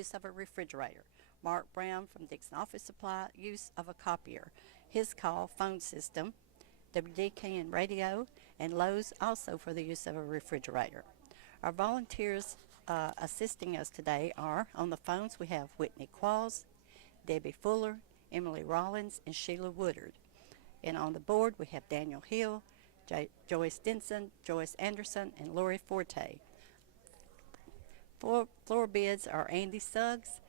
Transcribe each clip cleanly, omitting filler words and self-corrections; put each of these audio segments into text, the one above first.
use of a refrigerator. Mark Brown from Dickson Office Supply, use of a copier. His Call phone system, WDKN radio, and Lowe's also for the use of a refrigerator. Our volunteers assisting us today are on the phones we have Whitney Qualls, Debbie Fuller, Emily Rollins, and Sheila Woodard. And on the board we have Daniel Hill, Joyce Denson, Joyce Anderson, and Lori Forte. Floor bids are Andy Suggs,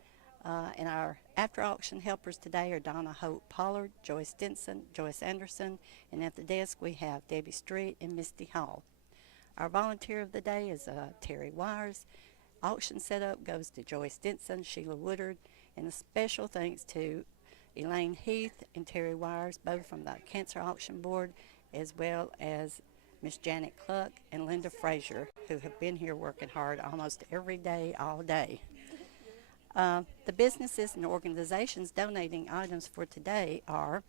and our after-auction helpers today are Donna Hope Pollard, Joyce Denson, Joyce Anderson, and at the desk we have Debbie Street and Misty Hall. Our volunteer of the day is Terry Wires. Auction setup goes to Joyce Denson, Sheila Woodard, and a special thanks to Elaine Heath and Terry Wires, both from the Cancer Auction Board, as well as Miss Janet Cluck and Linda Frazier, who have been here working hard almost every day, all day. The businesses and organizations donating items for today are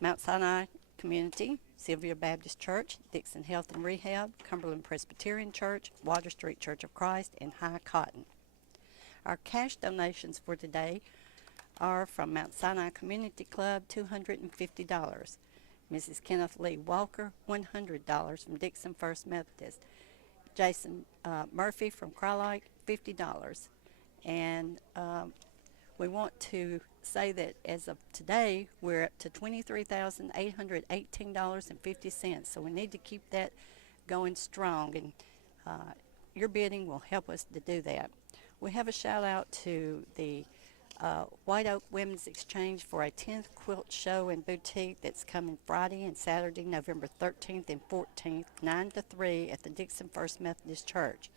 Mount Sinai Community, Sylvia Baptist Church, Dickson Health and Rehab, Cumberland Presbyterian Church, Water Street Church of Christ, and High Cotton. Our cash donations for today are from Mount Sinai Community Club, $250. Mrs. Kenneth Lee Walker, $100 from Dickson First Methodist. Jason Murphy from Crowlike, $50. And we want to say that as of today, we're up to $23,818.50. So we need to keep that going strong, and your bidding will help us to do that. We have a shout out to the White Oak Women's Exchange for a 10th quilt show and boutique that's coming Friday and Saturday, November 13th and 14th, 9 to 3 at the Dickson First Methodist Church.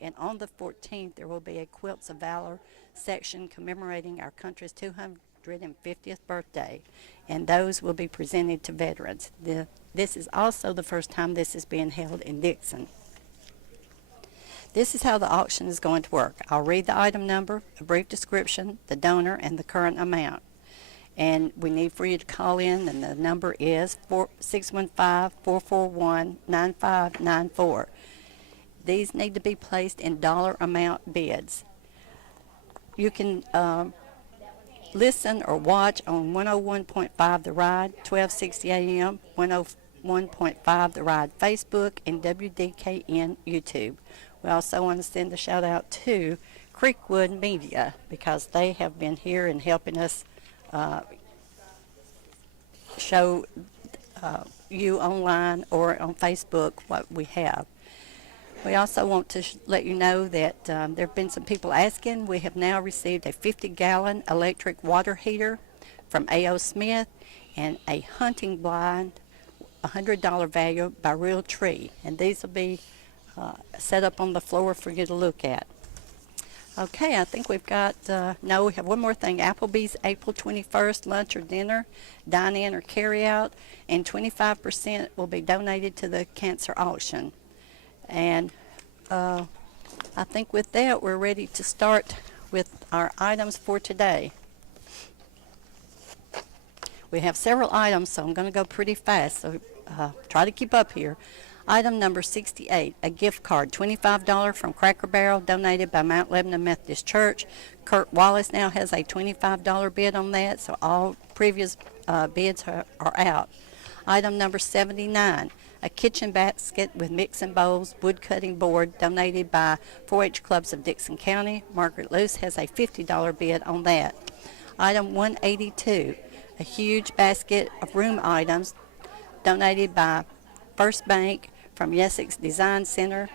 And on the 14th, there will be a Quilts of Valor section commemorating our country's 250th birthday, and those will be presented to veterans. This is also the first time this is being held in Dickson. This is how the auction is going to work. I'll read the item number, a brief description, the donor, and the current amount. And we need for you to call in, and the number is 615-441-9594. These need to be placed in dollar amount bids. You can listen or watch on 101.5 The Ride, 1260 AM, 101.5 The Ride Facebook, and WDKN YouTube. We also want to send a shout out to Creekwood Media, because they have been here and helping us show you online or on Facebook what we have. We also want to let you know that there have been some people asking. We have now received a 50-gallon electric water heater from A.O. Smith and a hunting blind, $100 value by Real Tree. And these will be set up on the floor for you to look at. Okay, I think we've got, no, we have one more thing. Applebee's April 21st, lunch or dinner, dine-in or carry-out, and 25% will be donated to the cancer auction. And I think with that, we're ready to start with our items for today. We have several items, so I'm going to go pretty fast, so try to keep up here. Item number 68, a gift card, $25 from Cracker Barrel, donated by Mount Lebanon Methodist Church. Kurt Wallace now has a $25 bid on that, so all previous bids are out. Item number 79, a kitchen basket with mixing bowls, wood cutting board, donated by 4-H Clubs of Dickson County. Margaret Luce has a $50 bid on that. Item 182, a huge basket of room items, donated by First Bank from Essex Design Center,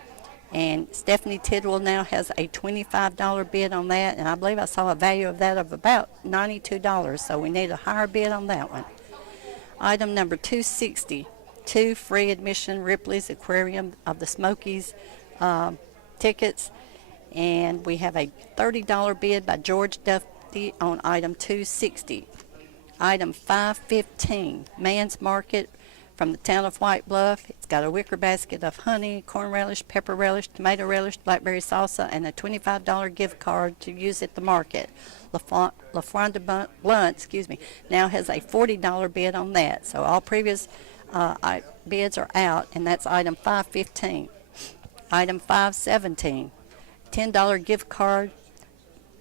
and Stephanie Tidwell now has a $25 bid on that, and I believe I saw a value of that of about $92, so we need a higher bid on that one. Item number 260, 2 free admission Ripley's Aquarium of the Smokies tickets, and we have a $30 bid by George Duffy on item 260. Item 515, Man's Market from the town of White Bluff. It's got a wicker basket of honey, corn relish, pepper relish, tomato relish, blackberry salsa, and a $25 gift card to use at the market. LaFronda Blunt, now has a $40 bid on that. So all previous bids are out, and that's item 515. Item 517, $10 gift card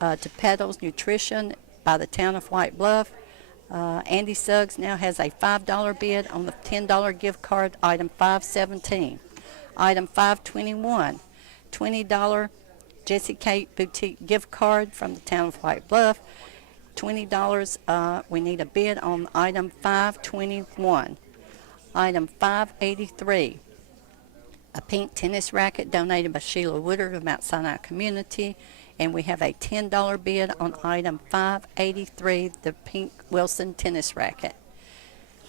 to Pedals Nutrition by the town of White Bluff. Andy Suggs now has a $5 bid on the $10 gift card, item 517. Item 521, $20 Jessie Kate Boutique gift card from the town of White Bluff. $20, we need a bid on item 521. Item 583, a pink tennis racket donated by Sheila Woodard of Mount Sinai Community. And we have a $10 bid on item 583, the pink Wilson tennis racket.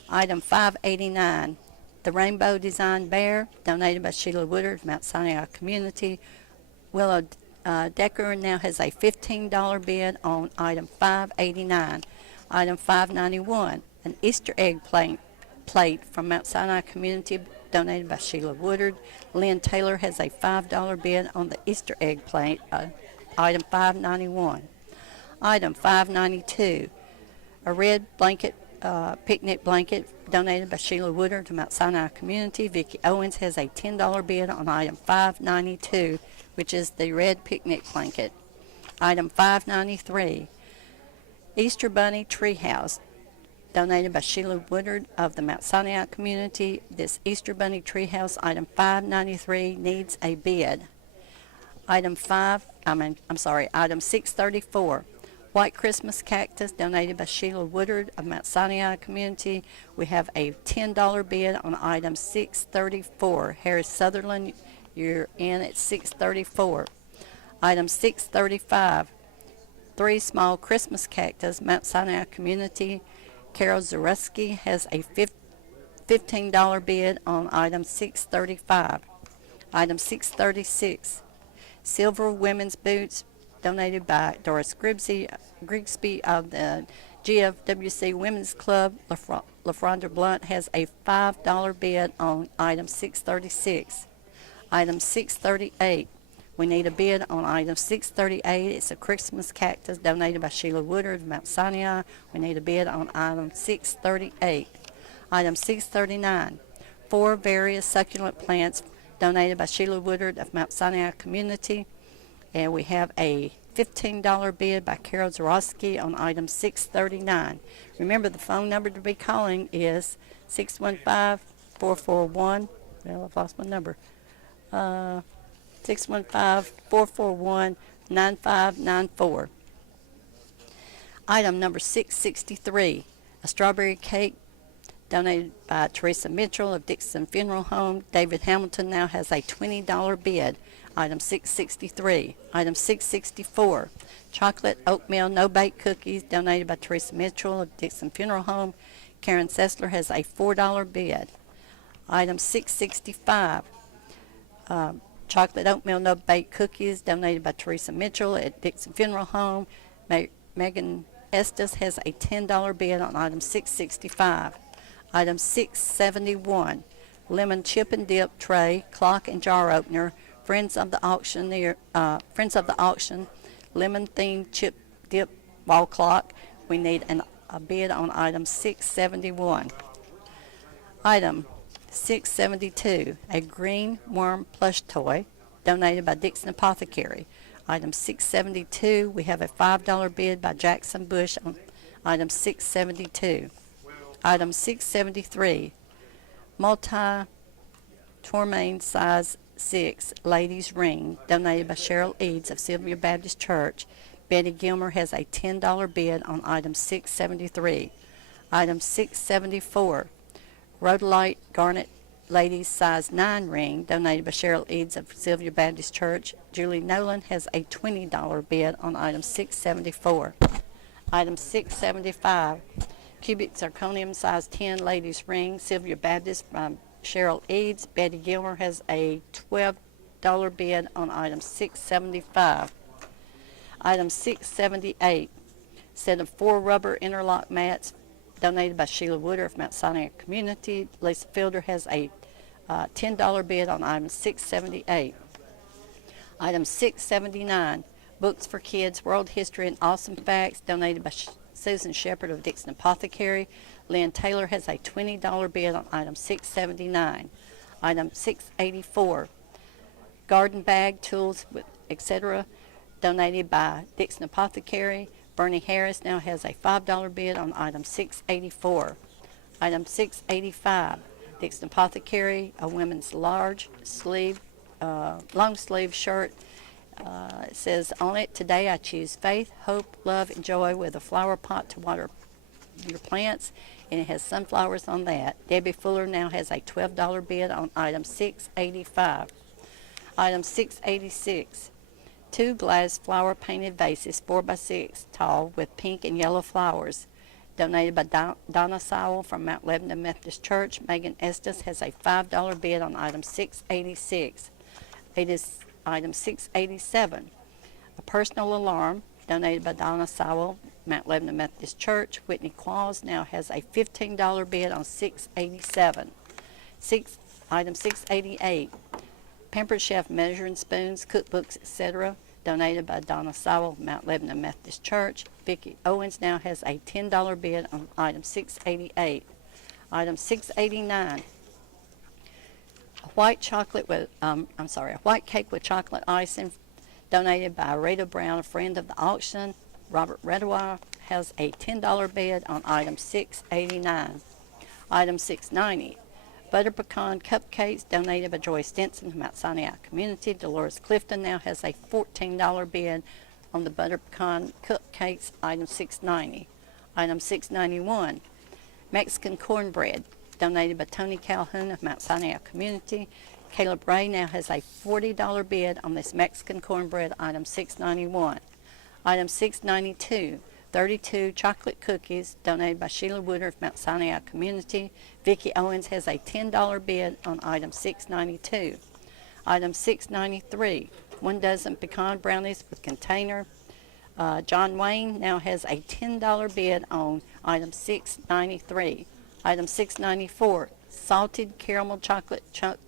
Item 589, the rainbow design bear donated by Sheila Woodard of Mount Sinai Community. Willow Decker now has a $15 bid on item 589. Item 591, an Easter egg plate from Mount Sinai Community donated by Sheila Woodard. Lynn Taylor has a $5 bid on the Easter egg plate, item 591. Item 592, a red blanket, picnic blanket donated by Sheila Woodard to Mount Sinai Community. Vicki Owens has a $10 bid on item 592, which is the red picnic blanket. Item 593, Easter Bunny Treehouse donated by Sheila Woodard of the Mount Sinai Community. This Easter Bunny Treehouse, item 593, needs a bid. Item 634, White Christmas Cactus donated by Sheila Woodard of Mount Sinai Community. We have a $10 bid on item 634. Harris Sutherland, you're in at 634. Item 635, 3 small Christmas cactus, Mount Sinai Community. Carol Zareski has a $15 bid on item 635. Item 636, silver women's boots donated by Doris Grigsby of the GFWC Women's Club. LaFronda Blunt has a $5 bid on item 636. Item 638, we need a bid on item 638. It's a Christmas cactus donated by Sheila Woodard of Mount Sinai. We need a bid on item 638. Item 639, 4 various succulent plants donated by Sheila Woodard of Mount Sinai Community. And we have a $15 bid by Carol Zarowski on item 639. Remember, the phone number to be calling is 615-441. Well, I've lost my number. 615-441-9594. Item number 663, a strawberry cake donated by Teresa Mitchell of Dickson Funeral Home. David Hamilton now has a $20 bid. Item 663. Item 664, chocolate oatmeal no-bake cookies donated by Teresa Mitchell of Dickson Funeral Home. Karen Sessler has a $4 bid. Item 665, chocolate oatmeal no-bake cookies donated by Teresa Mitchell at Dickson Funeral Home. Megan Estes has a $10 bid on item 665. Item 671, lemon chip and dip tray, clock and jar opener, Friends of the Auction, lemon themed chip dip wall clock. We need a bid on item 671. Item 672, a green worm plush toy donated by Dickson Apothecary. Item 672, we have a $5 bid by Jackson Bush on item 672. Item 673, multi-tourmaline size 6 ladies ring donated by Cheryl Eads of Sylvia Baptist Church. Betty Gilmer has a $10 bid on item 673. Item 674, rhodolite garnet ladies size 9 ring donated by Cheryl Eads of Sylvia Baptist Church. Julie Nolan has a $20 bid on item 674. Item 675, cubic zirconium size 10 ladies ring, Sylvia Baptist by Cheryl Eads. Betty Gilmer has a $12 bid on item 675. Item 678, set of 4 rubber interlock mats donated by Sheila Woodard of Mount Sinai Community. Lisa Fielder has a $10 bid on item 678. Item 679, books for kids, world history and awesome facts donated by Susan Shepard of Dickson Apothecary. Lynn Taylor has a $20 bid on item 679. Item 684, garden bag, tools, etc., donated by Dickson Apothecary. Bernie Harris now has a $5 bid on item 684. Item 685, Dickson Apothecary, a women's large sleeve, long sleeve shirt. It says on it, "Today I choose faith, hope, love, and joy with a flower pot to water your plants," and it has sunflowers on that. Debbie Fuller now has a $12 bid on item 685. Item 686, two glass flower painted vases 4x6 tall with pink and yellow flowers, donated by Donna Sowell from Mount Lebanon Methodist Church. Megan Estes has a $5 bid on item 686. It is item 687, a personal alarm, donated by Donna Sowell, Mount Lebanon Methodist Church. Whitney Qualls now has a $15 bid on 687. Item 688, Pampered Chef measuring spoons, cookbooks, etc., donated by Donna Sowell, Mount Lebanon Methodist Church. Vicki Owens now has a $10 bid on item 688. Item 689, a white cake with chocolate icing, donated by Rita Brown, a friend of the auction. Robert Redois has a $10 bid on item 689. Item 690, butter pecan cupcakes, donated by Joy Stinson from Mount Sinai Community. Dolores Clifton now has a $14 bid on the butter pecan cupcakes, item 690. Item 691, Mexican cornbread, donated by Tony Calhoun of Mount Sinai Community. Caleb Ray now has a $40 bid on this Mexican cornbread, item 691. Item 692, 32 chocolate cookies, donated by Sheila Woodard of Mount Sinai Community. Vicki Owens has a $10 bid on item 692. Item 693, 1 dozen pecan brownies with container. John Wayne now has a $10 bid on item 693. Item 694, salted caramel chocolate chunk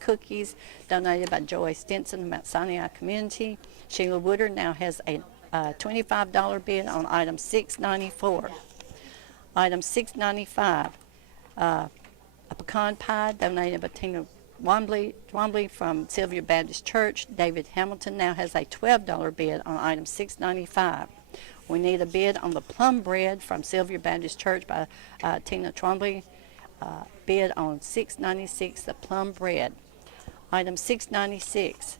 cookies, donated by Joy Stinson of Mount Sinai Community. Sheila Woodard now has a $25 bid on item 694. Item 695, a pecan pie, donated by Tina Twombly from Sylvia Baptist Church. David Hamilton now has a $12 bid on item 695. We need a bid on the plum bread from Sylvia Baptist Church by Tina Twombly. Bid on 696, the plum bread. Item 696,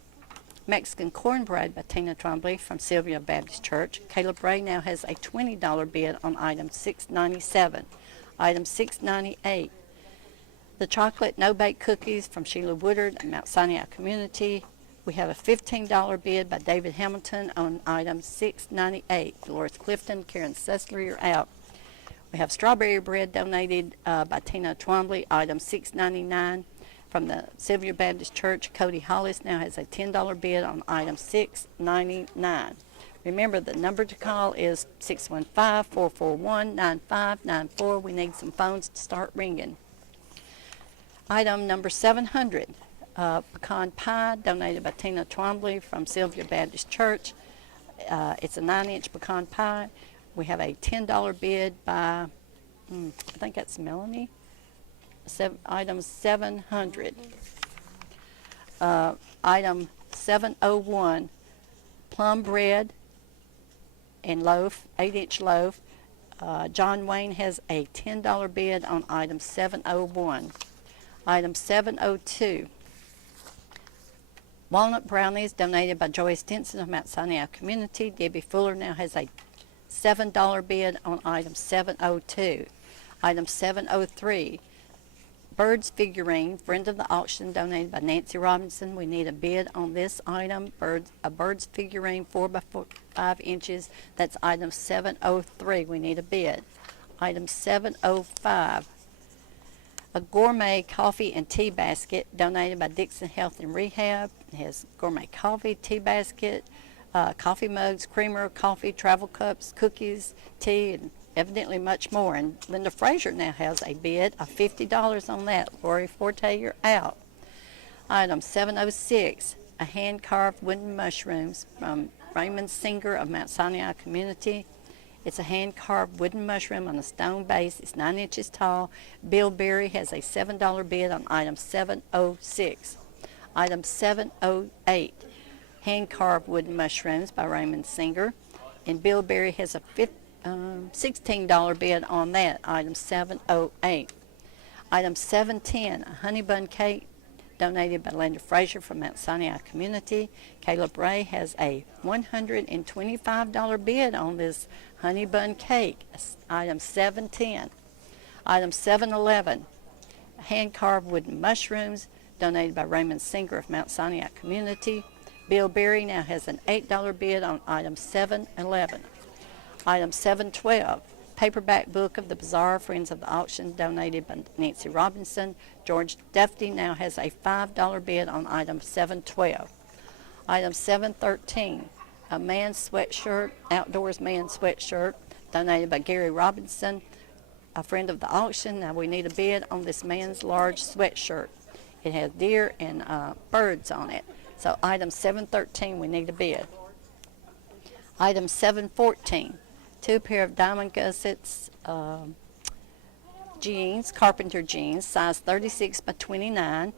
Mexican cornbread by Tina Twombly from Sylvia Baptist Church. Caleb Ray now has a $20 bid on item 697. Item 698, the chocolate no-bake cookies from Sheila Woodard and Mount Sinai Community. We have a $15 bid by David Hamilton on item 698. Dolores Clifton, Karen Sessler, you're out. We have strawberry bread donated by Tina Twombly, item 699. From the Sylvia Baptist Church, Cody Hollis now has a $10 bid on item 699. Remember, the number to call is 615-441-9594. We need some phones to start ringing. Item number 700, pecan pie, donated by Tina Twombly from Sylvia Baptist Church. It's a 9-inch pecan pie. We have a $10 bid by, I think that's Melanie. Item 700. Item 701, plum bread and loaf, 8-inch loaf. John Wayne has a $10 bid on item 701. Item 702, walnut brownies, donated by Joy Stinson of Mount Sinai Community. Debbie Fuller now has a $7 bid on item 702. Item 703, Birds figurine, friend of the auction, donated by Nancy Robinson. We need a bid on this item. A Birds figurine, 4 by 5 inches. That's item 703. We need a bid. Item 705, a gourmet coffee and tea basket, donated by Dickson Health and Rehab. It has gourmet coffee, tea basket, coffee mugs, creamer, coffee, travel cups, cookies, tea, and evidently much more. And Linda Frazier now has a bid of $50 on that. Lori Forte, you're out. Item 706, a hand-carved wooden mushrooms from Raymond Singer of Mount Sinai Community. It's a hand-carved wooden mushroom on a stone base. It's 9 inches tall. Bill Berry has a $7 bid on item 706. Item 708, hand-carved wooden mushrooms by Raymond Singer. And Bill Berry has a $16 bid on that, item 708. Item 710, a honey bun cake donated by Linda Frazier from Mount Sinai Community. Caleb Ray has a $125 bid on this honey bun cake, item 710. Item 711, hand-carved wooden mushrooms donated by Raymond Singer of Mount Sinai Community. Bill Berry now has an $8 bid on item 711. Item 712, paperback book of the Bazaar, Friends of the Auction, donated by Nancy Robinson. George Duffy now has a $5 bid on item 712. Item 713, a man's sweatshirt, outdoors man's sweatshirt, donated by Gary Robinson, a friend of the auction. Now we need a bid on this man's large sweatshirt. It has deer and birds on it. So item 713, we need a bid. Item 714, 2 pair of diamond gussets jeans, carpenter jeans, size 36 by 29,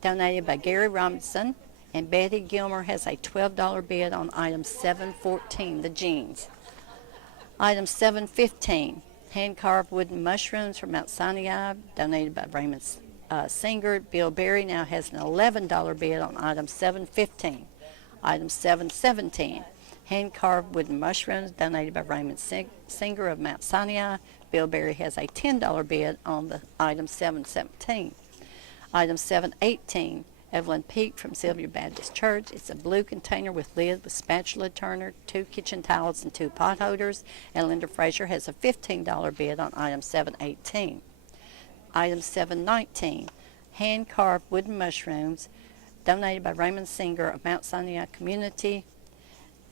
donated by Gary Robinson. And Betty Gilmer has a $12 bid on item 714, the jeans. Item 715, hand-carved wooden mushrooms from Mount Sinai, donated by Raymond Singer. Bill Berry now has an $11 bid on item 715. Item 717, hand-carved wooden mushrooms donated by Raymond Singer of Mount Sinai. Bill Berry has a $10 bid on the item 717. Item 718, Evelyn Peak from Sylvia Baptist Church. It's a blue container with lid with spatula turner, 2 kitchen towels, and 2 pot holders. And Linda Frazier has a $15 bid on item 718. Item 719, hand-carved wooden mushrooms donated by Raymond Singer of Mount Sinai Community.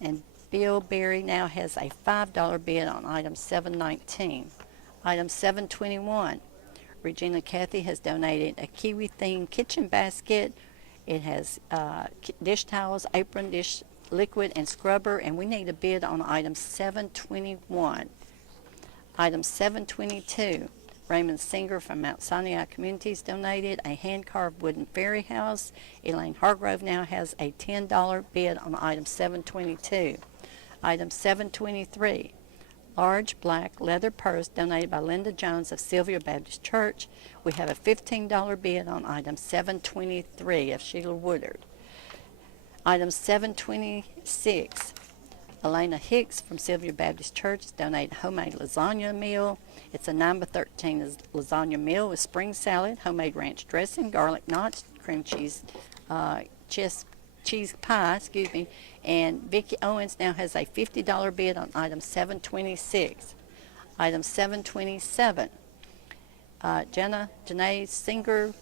And Bill Berry now has a $5 bid on item 719. Item 721, Regina Cathy has donated a kiwi-themed kitchen basket. It has dish towels, apron, dish liquid, and scrubber, and we need a bid on item 721. Item 722, Raymond Singer from Mount Sinai Communities donated a hand-carved wooden fairy house. Elaine Hargrove now has a $10 bid on item 722. Item 723, large black leather purse donated by Linda Jones of Sylvia Baptist Church. We have a $15 bid on item 723 of Sheila Woodard. Item 726, Elena Hicks from Sylvia Baptist Church has donated a homemade lasagna meal. It's a 9x13 lasagna meal with spring salad, homemade ranch dressing, garlic knots, cream cheese, cheese pie, and Vicki Owens now has a $50 bid on item 726. Item 727, Janae Singer,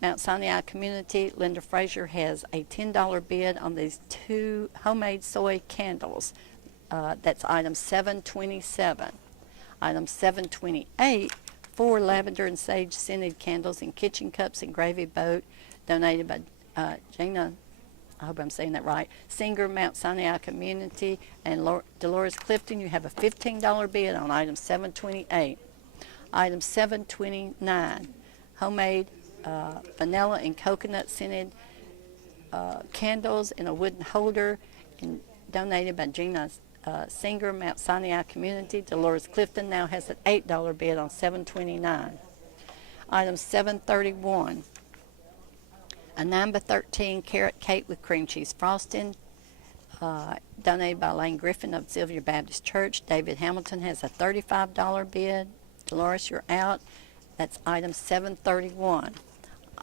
Mount Sinai Community. Linda Frazier has a $10 bid on these 2 homemade soy candles. That's item 727. Item 728, 4 lavender and sage scented candles in kitchen cups and gravy boat, donated by Gina, I hope I'm saying that right, Singer, Mount Sinai Community. And Dolores Clifton, you have a $15 bid on item 728. Item 729, homemade vanilla and coconut scented candles in a wooden holder, and donated by Gina Singer, Mount Sinai Community. Dolores Clifton now has an $8 bid on 729. Item 731, a 9x13 carrot cake with cream cheese frosting, donated by Lane Griffin of Sylvia Baptist Church. David Hamilton has a $35 bid. Dolores, you're out. That's item 731.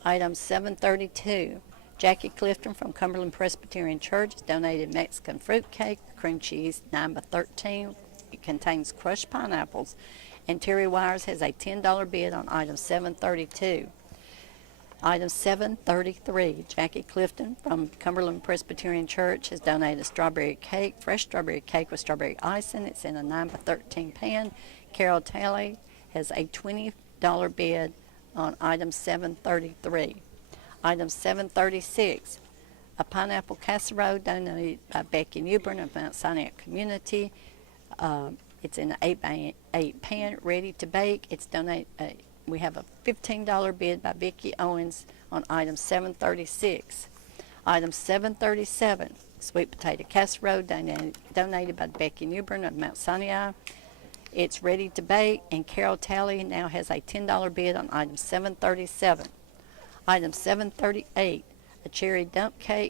Item 732, Jackie Clifton from Cumberland Presbyterian Church has donated Mexican fruit cake, cream cheese, 9x13. It contains crushed pineapples. And Terry Wires has a $10 bid on item 732. Item 733, Jackie Clifton from Cumberland Presbyterian Church has donated a strawberry cake, fresh strawberry cake with strawberry icing. It's in a 9x13 pan. Carol Talley has a $20 bid on item 733. Item 736, a pineapple casserole donated by Becky Newburn of Mount Sinai Community. It's in an 8x8 pan, ready to bake. It's donated. We have a $15 bid by Vicki Owens on item 736. Item 737, sweet potato casserole donated by Becky Newbern of Mount Sinai. It's ready to bake, and Carol Talley now has a $10 bid on item 737. Item 738, a cherry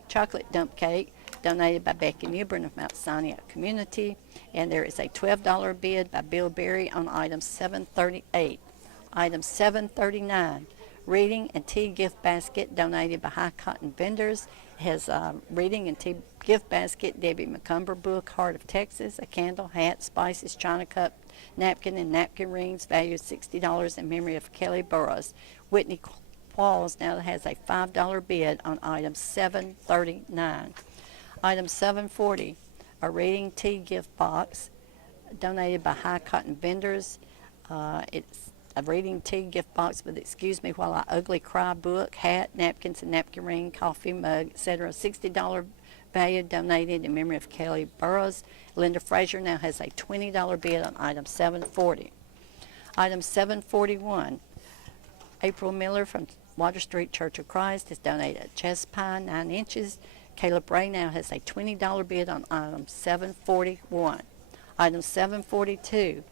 chocolate dump cake, donated by Becky Newbern of Mount Sinai Community, and there is a $12 bid by Bill Berry on item 738. Item 739, reading and tea gift basket donated by High Cotton Vendors. It has a reading and tea gift basket, Debbie McCumber book, Heart of Texas, a candle, hat, spices, china cup, napkin, and napkin rings valued $60 in memory of Kelly Burroughs. Whitney Qualls now has a $5 bid on item 739. Item 740, a reading tea gift box donated by High Cotton Vendors. It's a reading tea gift box with Excuse Me While I Ugly Cry book, hat, napkins, and napkin ring, coffee mug, etc. $60 value donated in memory of Kelly Burroughs. Linda Frazier now has a $20 bid on item 740. Item 741, April Miller from Water Street Church of Christ has donated a chest pie 9 inches. Caleb Ray now has a $20 bid on item 741. Item 742,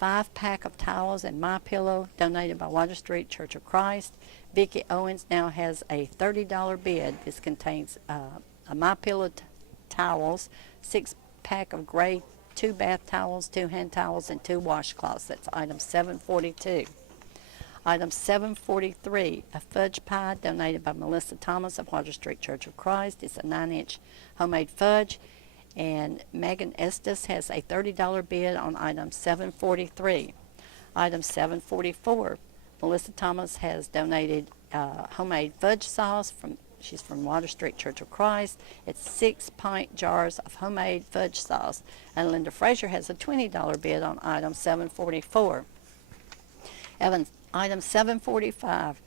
5-pack of towels and My Pillow donated by Water Street Church of Christ. Vicki Owens now has a $30 bid. This contains a My Pillow towels, 6-pack of gray 2 bath towels, 2 hand towels, and 2 washcloths. That's item 742. Item 743, a fudge pie donated by Melissa Thomas of Water Street Church of Christ. It's a 9-inch homemade fudge. And Megan Estes has a $30 bid on item 743. Item 744, Melissa Thomas has donated homemade fudge sauce. She's from Water Street Church of Christ. It's 6-pint jars of homemade fudge sauce. And Linda Frazier has a $20 bid on item 744. Item 745,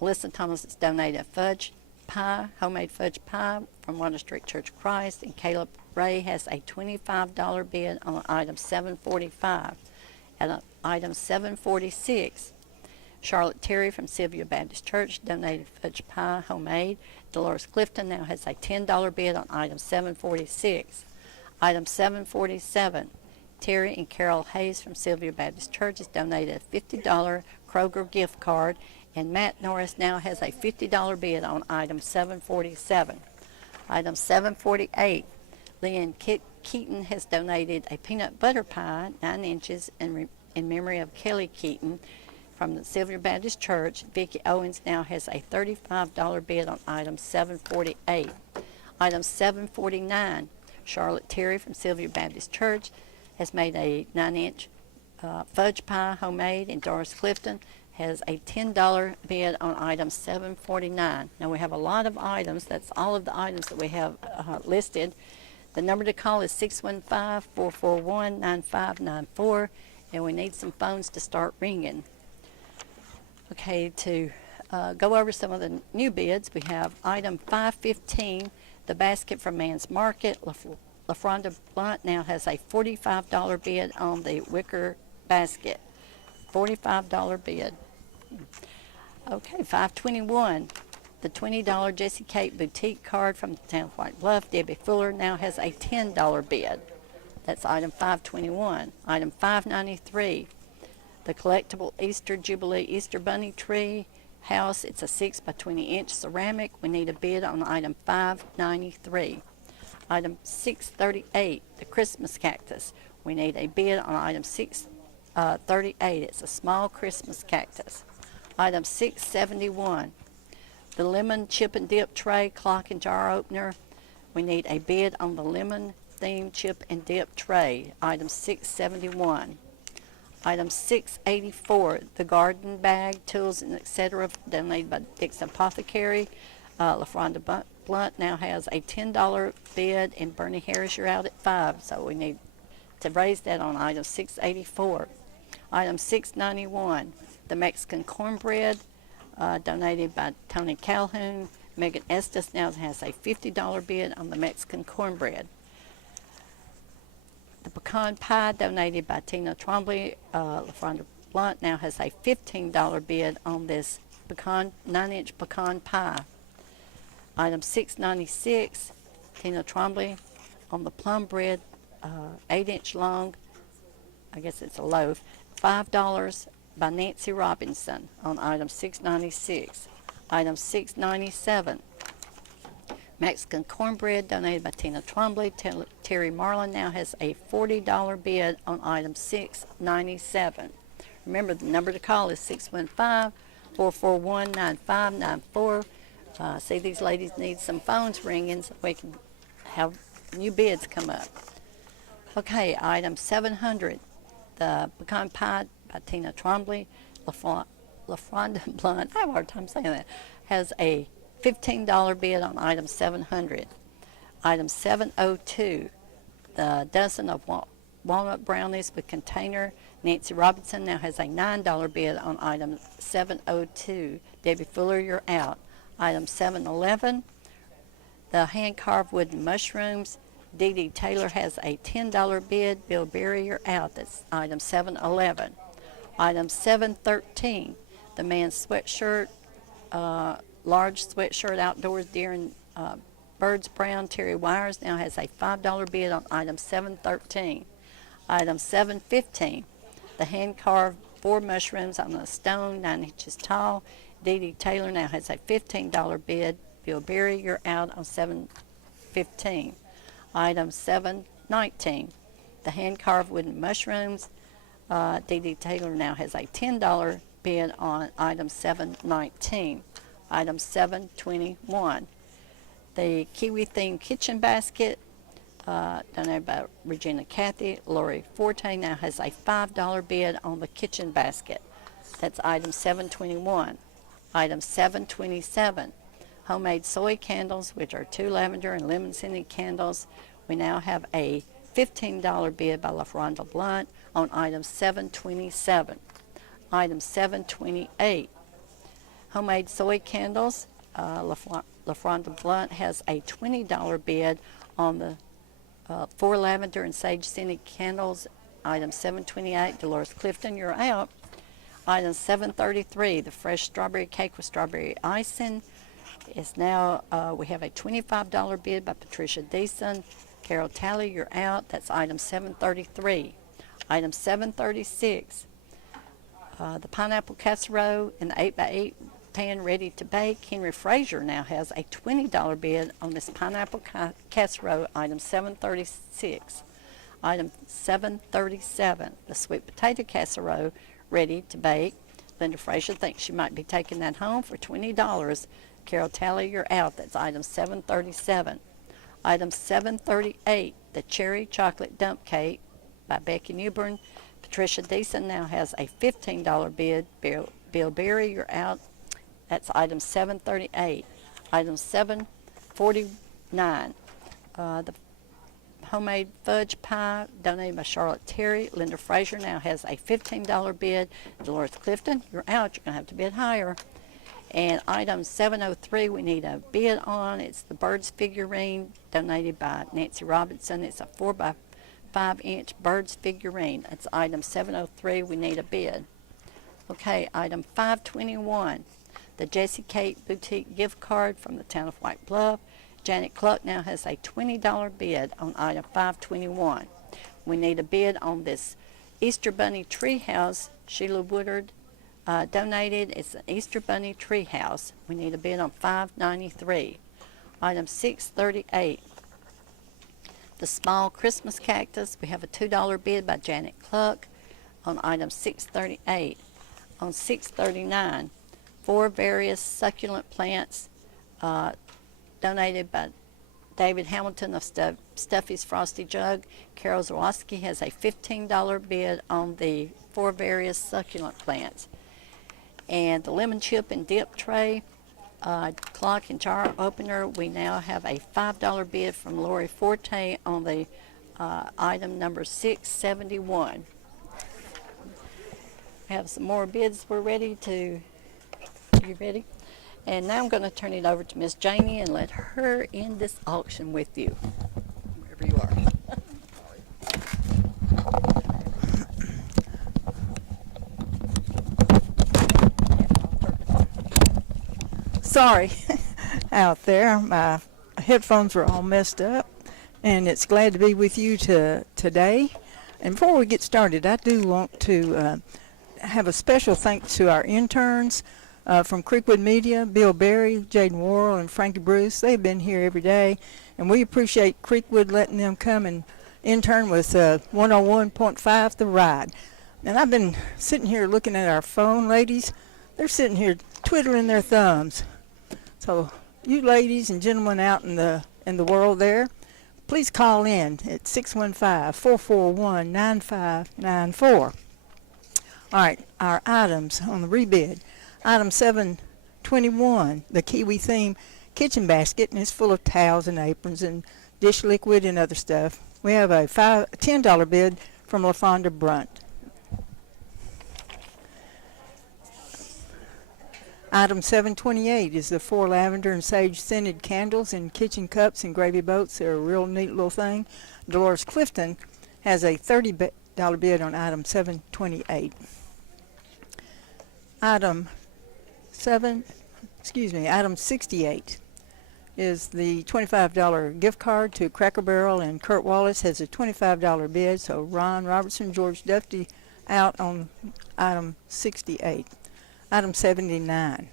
Melissa Thomas has donated a fudge pie, homemade fudge pie from Water Street Church of Christ, and Caleb Ray has a $25 bid on item 745. And item 746, Charlotte Terry from Sylvia Baptist Church donated fudge pie, homemade. Dolores Clifton now has a $10 bid on item 746. Item 747, Terry and Carol Hayes from Sylvia Baptist Church has donated a $50 Kroger gift card, and Matt Norris now has a $50 bid on item 747. Item 748, Leanne Keaton has donated a peanut butter pie, 9 inches, in memory of Kelly Keaton from the Sylvia Baptist Church. Vicki Owens now has a $35 bid on item 748. Item 749, Charlotte Terry from Sylvia Baptist Church has made a 9-inch fudge pie, homemade, and Doris Clifton has a $10 bid on item 749. Now we have a lot of items. That's all of the items that we have listed. The number to call is 615-441-9594, and we need some phones to start ringing. Okay, to go over some of the new bids, we have item 515, the basket from Man's Market. LaFronda Blunt now has a $45 bid on the wicker basket. $45 bid. Okay, 521, the $20 Jessie Kate boutique card from the town of White Bluff. Debbie Fuller now has a $10 bid. That's item 521. Item 593, the collectible Easter Jubilee Easter Bunny tree house. It's a 6 by 20 inch ceramic. We need a bid on item 593. Item 638, the Christmas cactus. We need a bid on item 638. It's a small Christmas cactus. Item 671, the lemon chip and dip tray clock and jar opener. We need a bid on the lemon themed chip and dip tray. Item 671. Item 684, the garden bag, tools, and etc. donated by Dickson Apothecary. LaFronda Blunt now has a $10 bid, and Bernie Harris, you're out at 5, so we need to raise that on item 684. Item 691, the Mexican cornbread, donated by Tony Calhoun. Megan Estes now has a $50 bid on the Mexican cornbread. The pecan pie, donated by Tina Trombley. LaFronda Blunt now has a $15 bid on this 9-inch pecan pie. Item 696, Tina Trombley on the plum bread, 8-inch long, I guess it's a loaf, $5 by Nancy Robinson on item 696. Item 697, Mexican cornbread donated by Tina Trombley. Terry Marlin now has a $40 bid on item 697. Remember, the number to call is 615-441-9594. See, these ladies need some phones ringing so we can have new bids come up. Okay, item 700, the pecan pie by Tina Trombley. LaFronda Blunt, I have a hard time saying that, has a $15 bid on item 700. Item 702, the dozen of walnut brownies with container. Nancy Robinson now has a $9 bid on item 702. Debbie Fuller, you're out. Item 711, the hand-carved wooden mushrooms. Dee Dee Taylor has a $10 bid. Bill Berry, you're out. That's item 711. Item 713, the man's sweatshirt, large sweatshirt outdoors during Birds Brown. Terry Wires now has a $5 bid on item 713. Item 715, the hand-carved 4 mushrooms on a stone 9 inches tall. Dee Dee Taylor now has a $15 bid. Bill Berry, you're out on 715. Item 719, the hand-carved wooden mushrooms. Dee Dee Taylor now has a $10 bid on item 719. Item 721, the kiwi-themed kitchen basket, donated by Regina Cathy. Lori Forte now has a $5 bid on the kitchen basket. That's item 721. Item 727, homemade soy candles, which are 2 lavender and lemon scented candles. We now have a $15 bid by LaFronda Blunt on item 727. Item 728, homemade soy candles. LaFronda Blunt has a $20 bid on the 4 lavender and sage scented candles. Item 728, Dolores Clifton, you're out. Item 733, the fresh strawberry cake with strawberry icing is now, we have a $25 bid by Patricia Dickson. Carol Talley, you're out. That's item 733. Item 736, the pineapple casserole in the 8x8 pan ready to bake. Henry Frazier now has a $20 bid on this pineapple casserole, item 736. Item 737, the sweet potato casserole ready to bake. Linda Frazier thinks she might be taking that home for $20. Carol Talley, you're out. That's item 737. Item 738, the cherry chocolate dump cake by Becky Newbern. Patricia Deason now has a $15 bid. Bill Berry, you're out. That's item 738. Item 749, the homemade fudge pie donated by Charlotte Terry. Linda Frazier now has a $15 bid. Dolores Clifton, you're out. You're going to have to bid higher. And item 703, we need a bid on. It's the Birds figurine donated by Nancy Robinson. It's a 4x5-inch Birds figurine. That's item 703. We need a bid. Okay, item 521, the Jessie Kate Boutique gift card from the town of White Bluff. Janet Cluck now has a $20 bid on item 521. We need a bid on this Easter Bunny tree house. Sheila Woodard donated. It's an Easter Bunny tree house. We need a bid on 593. Item 638, the small Christmas cactus. We have a $2 bid by Janet Cluck on item 638. On 639, 4 various succulent plants donated by David Hamilton of Stuffy's Frosty Jug. Carol Zawoski has a $15 bid on the 4 various succulent plants. And the lemon chip and dip tray, clock and jar opener, we now have a $5 bid from Lori Forte on the item number 671. We have some more bids we're ready to, you ready? And now I'm going to turn it over to Miss Jamie and let her end this auction with you, wherever you are. Sorry. out there. My headphones were all messed up, and it's glad to be with you today. And before we get started, I do want to have a special thanks to our interns from Creekwood Media, Bill Berry, Jaden Worrell, and Frankie Bruce. They've been here every day, and we appreciate Creekwood letting them come and intern with 101.5 The Ride. And I've been sitting here looking at our phone, ladies. They're sitting here twiddling their thumbs. So you ladies and gentlemen out in the world there, please call in at 615-441-9594. All right, our items on the rebid. Item 721, the Kiwi theme kitchen basket, and it's full of towels and aprons and dish liquid and other stuff. We have a $10 bid from LaFonda Brunt. Item 728 is the 4 lavender and sage scented candles in kitchen cups and gravy boats. They're a real neat little thing. Dolores Clifton has a $30 bid on item 728. Item 68 is the $25 gift card to Cracker Barrel, and Kurt Wallace has a $25 bid. So Ron Robertson, George Duffy out on item 68. Item 79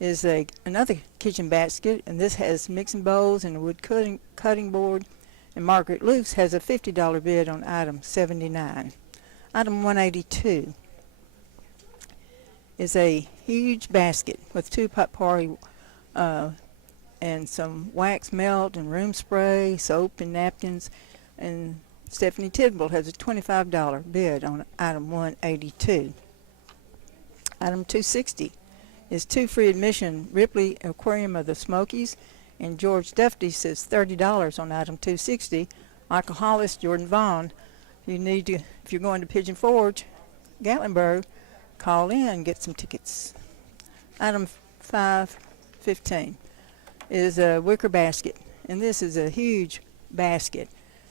is another kitchen basket, and this has mixing bowls and a wood cutting board. And Margaret Luce has a $50 bid on item 79. Item 182 is a huge basket with 2 potpourri and some wax melt and room spray, soap and napkins. And Stephanie Tidwell has a $25 bid on item 182. Item 260 is 2 free admission Ripley Aquarium of the Smokies, and George Duffy says $30 on item 260. Michael Hollis, Jordan Vaughn, if you're going to Pigeon Forge, Gatlinburg, call in and get some tickets. Item 515 is a wicker basket, and this is a huge basket.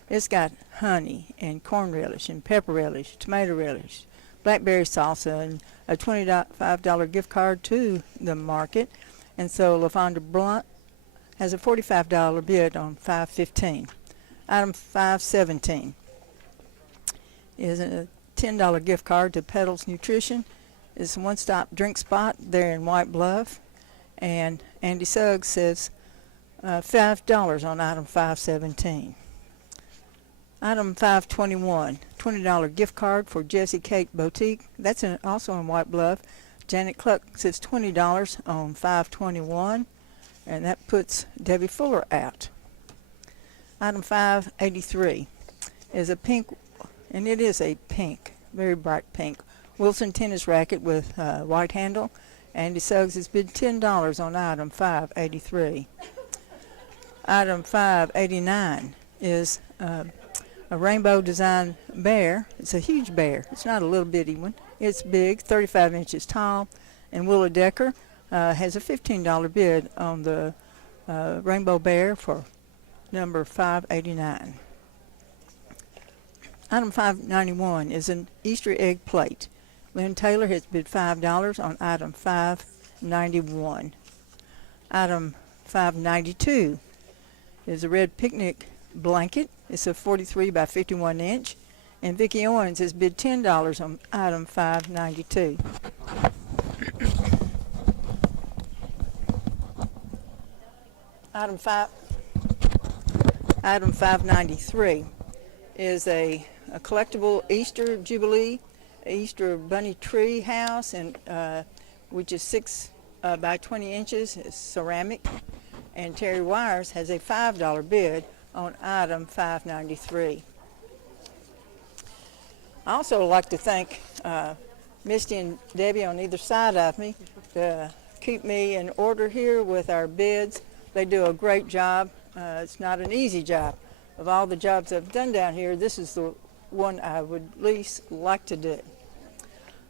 It's got honey and corn relish and pepper relish, tomato relish, blackberry salsa, and a $25 gift card to the market. And so LaFonda Blunt has a $45 bid on 515. Item 517 is a $10 gift card to Pedals Nutrition. It's a one-stop drink spot there in White Bluff. And Andy Suggs says $5 on item 517. Item 521, $20 gift card for Jessie Cake Boutique. That's also in White Bluff. Janet Cluck says $20 on 521, and that puts Debbie Fuller out. Item 583 is a pink, and it is a pink, very bright pink, Wilson tennis racket with white handle. Andy Suggs has bid $10 on item 583. Item 589 is a rainbow design bear. It's a huge bear. It's not a little bitty one. It's big, 35 inches tall, and Willa Decker has a $15 bid on the rainbow bear for number 589. Item 591 is an Easter egg plate. Lynn Taylor has bid $5 on item 591. Item 592 is a red picnic blanket. It's a 43 by 51 inch, and Vicki Owens has bid $10 on item 592. Item 593 is a collectible Easter Jubilee Easter Bunny Tree House, and which is 6 by 20 inches. It's ceramic, and Terry Wires has a $5 bid on item 593. I also like to thank Misty and Debbie on either side of me to keep me in order here with our bids. They do a great job. It's not an easy job. Of all the jobs I've done down here, this is the one I would least like to do.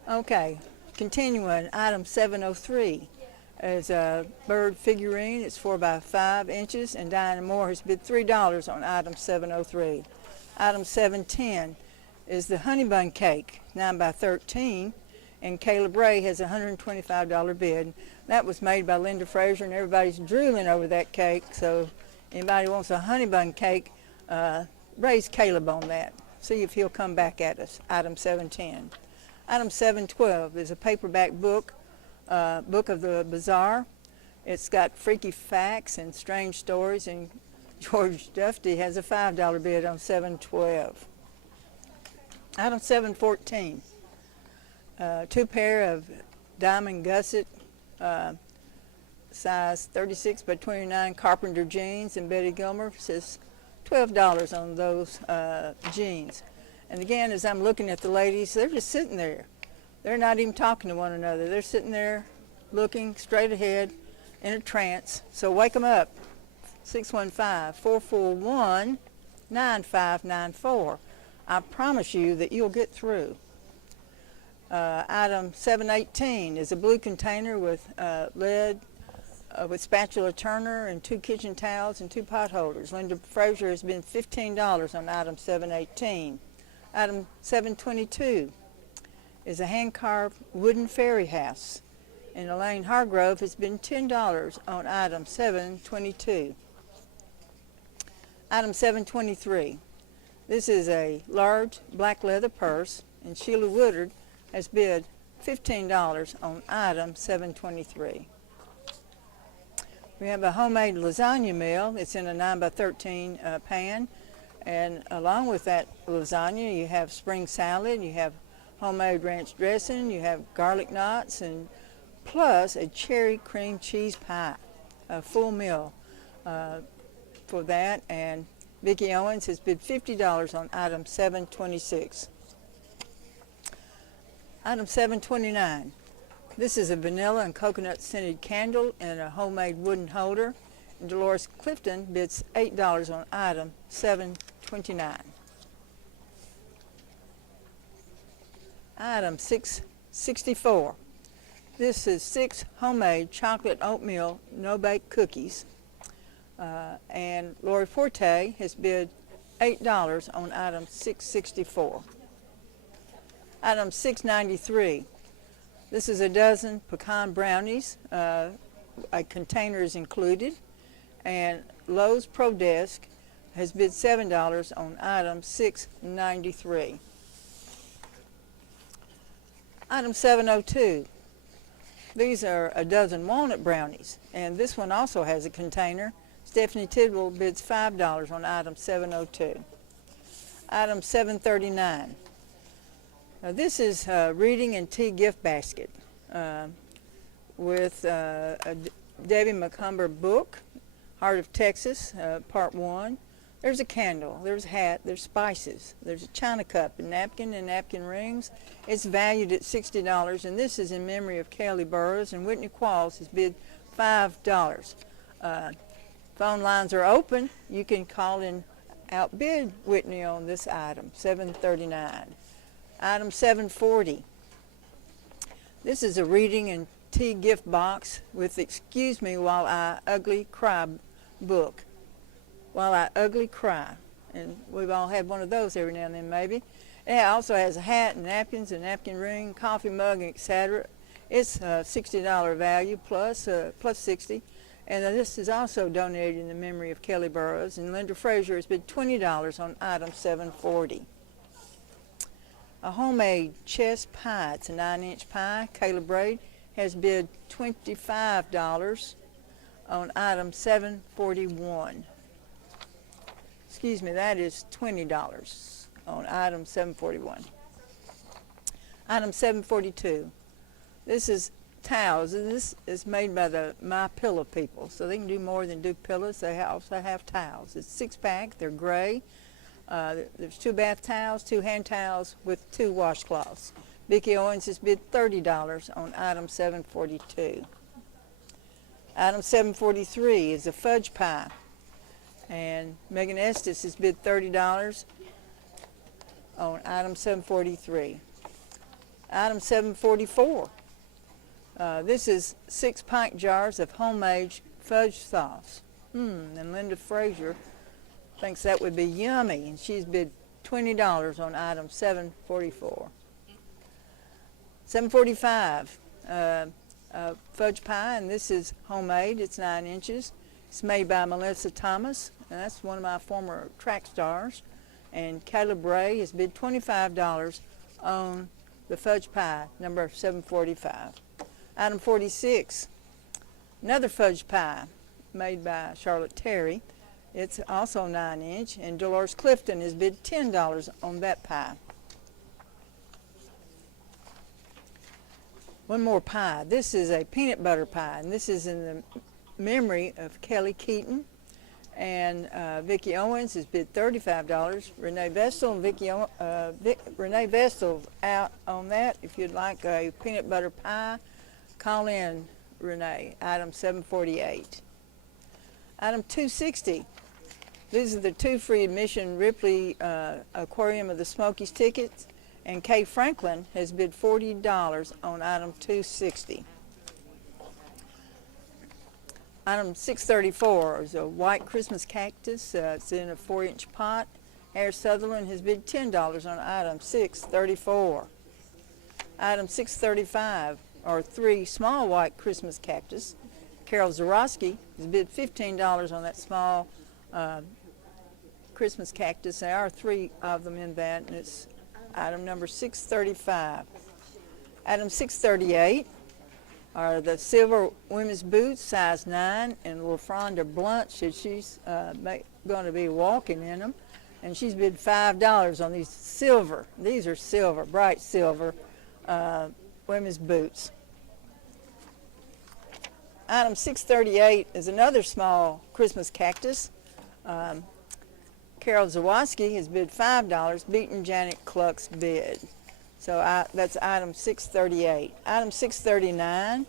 Okay, continuing, item 703 is a bird figurine. It's 4 by 5 inches, and Diana Moore has bid $3 on item 703. Item 710 is the honey bun cake, 9 by 13, and Caleb Ray has a $125 bid. That was made by Linda Frazier, and everybody's drooling over that cake. So anybody wants a honey bun cake, raise Caleb on that. See if he'll come back at us. Item 710. Item 712 is a paperback book, Book of the Bazaar. It's got freaky facts and strange stories, and George Dufty has a $5 bid on 712. Item 714, 2 pair of diamond gusset, size 36 by 29 Carpenter jeans, and Betty Gilmer says $12 on those jeans. And again, as I'm looking at the ladies, they're just sitting there. They're not even talking to one another. They're sitting there looking straight ahead in a trance. So wake them up. 615-441-9594. I promise you that you'll get through. Item 718 is a blue container with lead, with spatula turner and 2 kitchen towels and 2 pot holders. Linda Frazier has been $15 on item 718. Item 722 is a hand-carved wooden fairy house, and Elaine Hargrove has been $10 on item 722. Item 723. This is a large black leather purse, and Sheila Woodard has bid $15 on item 723. We have a homemade lasagna meal. It's in a 9 by 13 pan, and along with that lasagna, you have spring salad, you have homemade ranch dressing, you have garlic knots, and plus a cherry cream cheese pie, a full meal for that. And Vicki Owens has bid $50 on item 726. Item 729. This is a vanilla and coconut scented candle in a homemade wooden holder. And Dolores Clifton bids $8 on item 729. Item 664. This is 6 homemade chocolate oatmeal no-bake cookies. And Lori Forte has bid $8 on item 664. Item 693. This is a dozen pecan brownies. A container is included. And Lowe's Pro Desk has bid $7 on item 693. Item 702. These are a dozen walnut brownies, and this one also has a container. Stephanie Tidwell bids $5 on item 702. Item 739. This is a reading and tea gift basket with a Debbie McCumber book, Heart of Texas, Part 1. There's a candle, there's a hat, there's spices, there's a china cup, a napkin, and napkin rings. It's valued at $60, and this is in memory of Kelly Burroughs, and Whitney Qualls has bid $5. Phone lines are open. You can call and outbid Whitney on this item, 739. Item 740. This is a reading and tea gift box with Excuse Me While I Ugly Cry book. While I Ugly Cry. And we've all had one of those every now and then maybe. It also has a hat and napkins, a napkin ring, coffee mug, etc. It's a $60 value plus 60. And this is also donated in the memory of Kelly Burroughs. And Linda Frazier has bid $20 on item 740. A homemade chess pie. It's a 9-inch pie. Kayla Braid has bid $25 on item 741. Excuse me, that is $20 on item 741. Item 742. This is towels. This is made by the My Pillow people, so they can do more than do pillows. They also have towels. It's 6-pack. They're gray. There's 2 bath towels, 2 hand towels with 2 washcloths. Vicki Owens has bid $30 on item 742. Item 743 is a fudge pie, and Megan Estes has bid $30 on item 743. Item 744. This is 6 pint jars of homemade fudge sauce. And Linda Frazier thinks that would be yummy, and she's bid $20 on item 744. 745. A fudge pie, and this is homemade. It's 9 inches. It's made by Melissa Thomas, and that's one of my former track stars. And Caleb Ray has bid $25 on the fudge pie, number 745. Item 46, another fudge pie made by Charlotte Terry. It's also 9 inch, and Dolores Clifton has bid $10 on that pie. One more pie. This is a peanut butter pie, and this is in the memory of Kelly Keaton. And Vicki Owens has bid $35. Renee Vestal and Renee Vestal's out on that. If you'd like a peanut butter pie, call in Renee. Item 748. Item 260. These are the 2 free admission Ripley Aquarium of the Smokies tickets. And Kay Franklin has bid $40 on item 260. Item 634 is a white Christmas cactus. It's in a 4-inch pot. Harris Sutherland has bid $10 on item 634. Item 635 are 3 small white Christmas cactus. Carol Zarowski has bid $15 on that small Christmas cactus. There are 3 of them in that, and it's item number 635. Item 638 are the silver women's boots, size 9, and LaFronda Blunt. She's going to be walking in them, and she's bid $5 on these silver. These are silver, bright silver women's boots. Item 638 is another small Christmas cactus. Carol Zawoski has bid $5, beating Janet Cluck's bid. So that's item 638. Item 639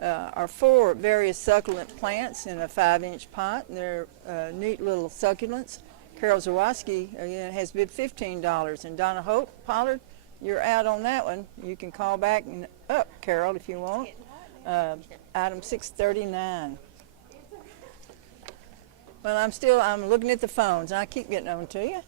are 4 various succulent plants in a 5-inch pot. And they're neat little succulents. Carol Zawoski again has bid $15. And Donna Hope Pollard, you're out on that one. You can call back and up, Carol, if you want. Item 639. Well, I'm looking at the phones, and I keep getting on to you,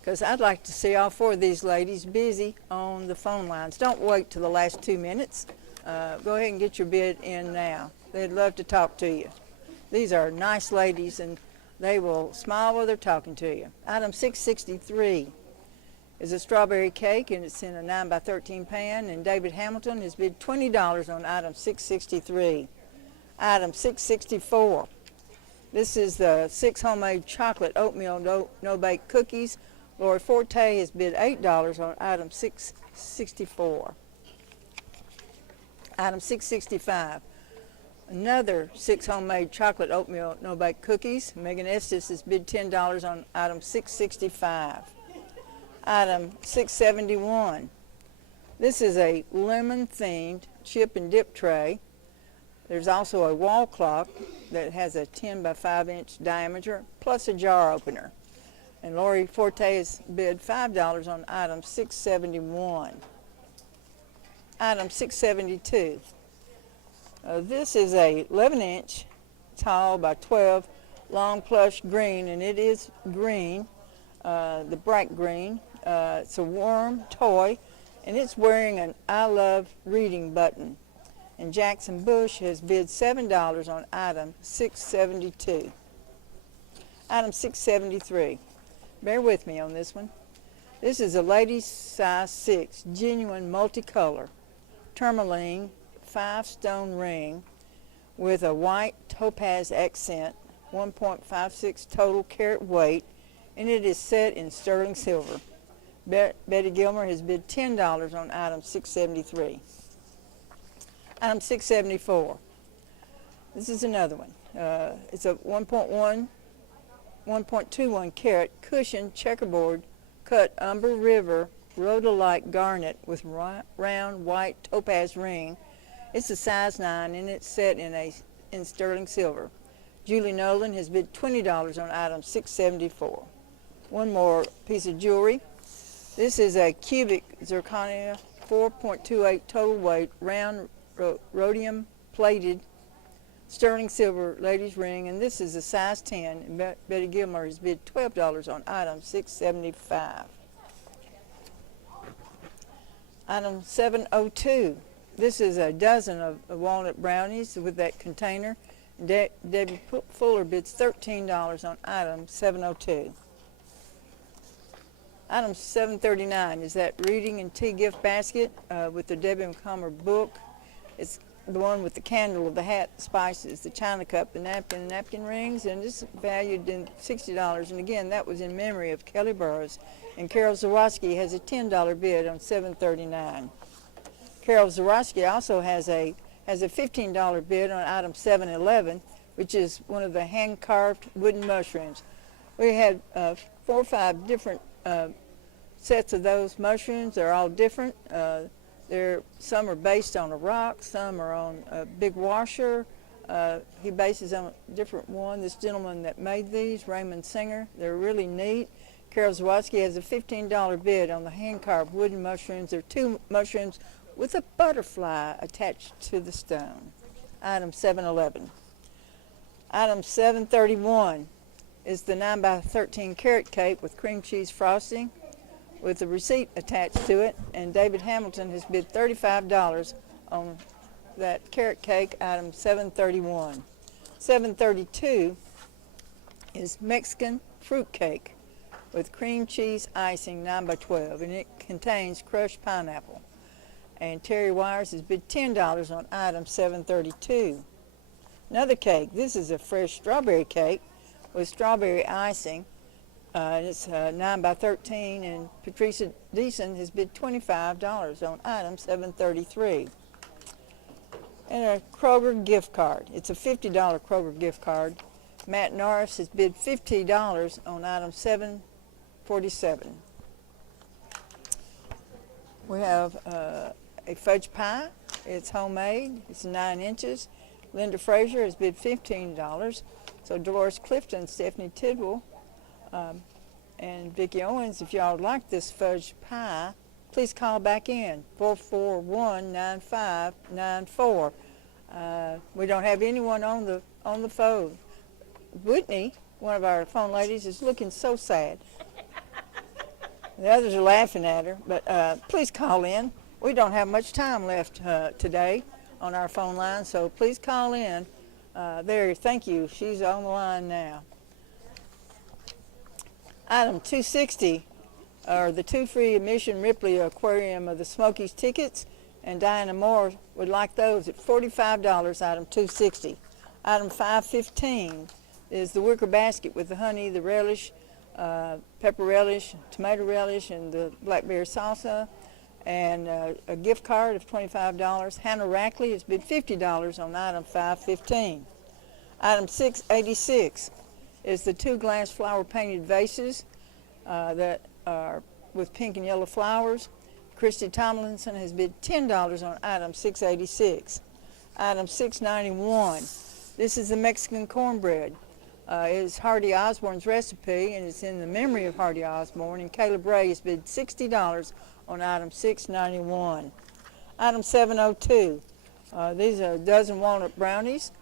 because I'd like to see all 4 of these ladies busy on the phone lines. Don't wait till the last 2 minutes. Go ahead and get your bid in now. They'd love to talk to you. These are nice ladies, and they will smile while they're talking to you. Item 663 is a strawberry cake, and it's in a 9 by 13 pan, and David Hamilton has bid $20 on item 663. Item 664. This is the 6 homemade chocolate oatmeal no-bake cookies. Lori Forte has bid $8 on item 664. Item 665. Another 6 homemade chocolate oatmeal no-bake cookies. Megan Estes has bid $10 on item 665. Item 671. This is a lemon-themed chip and dip tray. There's also a wall clock that has a 10 by 5 inch diameter, plus a jar opener. And Lori Forte has bid $5 on item 671. Item 672. This is a 11-inch tall by 12 long plush green, and it is green, the bright green. It's a warm toy, and it's wearing an I love reading button. And Jackson Bush has bid $7 on item 672. Item 673. Bear with me on this one. This is a ladies size 6 genuine multicolor tourmaline 5-stone ring with a white topaz accent, 1.56 total carat weight, and it is set in sterling silver. Betty Gilmer has bid $10 on item 673. Item 674. This is another one. It's a 1.21 carat cushion checkerboard cut umber river rhodolite garnet with round white topaz ring. It's a size 9, and it's set in sterling silver. Julie Nolan has bid $20 on item 674. One more piece of jewelry. This is a cubic zirconia 4.28 total weight round rhodium plated sterling silver ladies ring, and this is a size 10, and Betty Gilmer has bid $12 on item 675. Item 702. This is a dozen of walnut brownies with that container. Debbie Fuller bids $13 on item 702. Item 739 is that reading and tea gift basket with the Debbie McComber book. It's the one with the candle, the hat, the spices, the china cup, the napkin rings, and this is valued in $60. And again, that was in memory of Kelly Burroughs. And Carol Zawoski has a $10 bid on 739. Carol Zawoski also has a $15 bid on item 711, which is one of the hand-carved wooden mushrooms. We had 4 or 5 different sets of those mushrooms. They're all different. Some are based on a rock, some are on a big washer. He bases on a different one. This gentleman that made these, Raymond Singer, they're really neat. Carol Zawoski has a $15 bid on the hand-carved wooden mushrooms. They're 2 mushrooms with a butterfly attached to the stone. Item 711. Item 731 is the 9x13 carrot cake with cream cheese frosting with a receipt attached to it, and David Hamilton has bid $35 on that carrot cake, item 731. 732 is Mexican fruit cake with cream cheese icing, 9x12, and it contains crushed pineapple. And Terry Wires has bid $10 on item 732. Another cake, this is a fresh strawberry cake with strawberry icing. It's 9x13, and Patricia Dickson has bid $25 on item 733. And a Kroger gift card. It's a $50 Kroger gift card. Matt Norris has bid $50 on item 747. We have a fudge pie. It's homemade. It's 9 inches. Linda Frazier has bid $15. So Dolores Clifton, Stephanie Tidwell, and Vicki Owens, if y'all would like this fudge pie, please call back in, 441-9594. We don't have anyone on the phone. Whitney, one of our phone ladies, is looking so sad. The others are laughing at her, but please call in. We don't have much time left today on our phone line, so please call in. There, thank you. She's on the line now. Item 260 are the 2 free admission Ripley Aquarium of the Smokies tickets, and Diana Moore would like those at $45, item 260. Item 515 is the wicker basket with the honey, the relish, pepper relish, tomato relish, and the blackberry salsa, and a gift card of $25. Hannah Rackley has bid $50 on item 515. Item 686 is the 2 glass flower painted vases that are with pink and yellow flowers. Christy Tomlinson has bid $10 on item 686. Item 691, this is the Mexican cornbread. It is Hardy Osborne's recipe, and it's in the memory of Hardy Osborne, and Caleb Ray has bid $60 on item 691. Item 702, these are a dozen walnut brownies,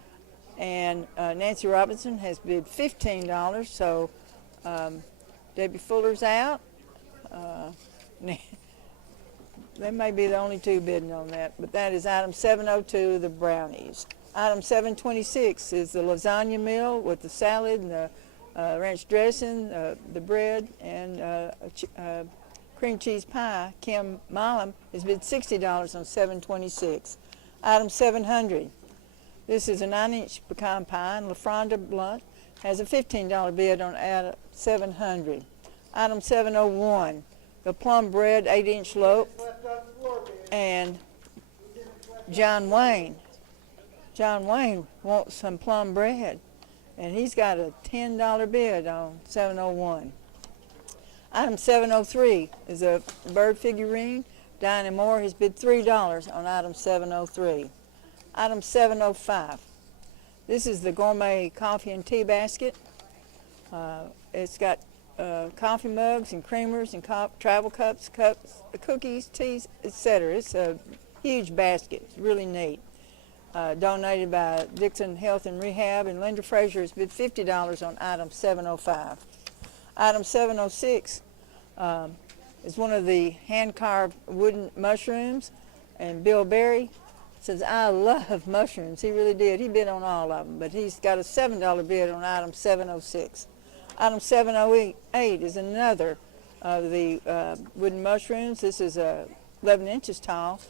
and Nancy Robinson has bid $15, so Debbie Fuller's out. They may be the only 2 bidding on that, but that is item 702, the brownies. Item 726 is the lasagna meal with the salad and the ranch dressing, the bread, and cream cheese pie. Kim Milam has bid $60 on 726. Item 700. This is a 9-inch pecan pie, and LaFronda Blunt has a $15 bid on item 700. Item 701, the plum bread 8-inch loaf, and John Wayne wants some plum bread, and he's got a $10 bid on 701. Item 703 is a bird figurine. Diana Moore has bid $3 on item 703. Item 705. This is the gourmet coffee and tea basket. It's got coffee mugs and creamers and travel cups, cookies, teas, etc. It's a huge basket. It's really neat. Donated by Dickson Health and Rehab, and Linda Frazier has bid $50 on item 705. Item 706 is one of the hand-carved wooden mushrooms, and Bill Berry says, I love mushrooms. He really did. He bid on all of them, but he's got a $7 bid on item 706. Item 708 is another of the wooden mushrooms. This is 11 inches tall.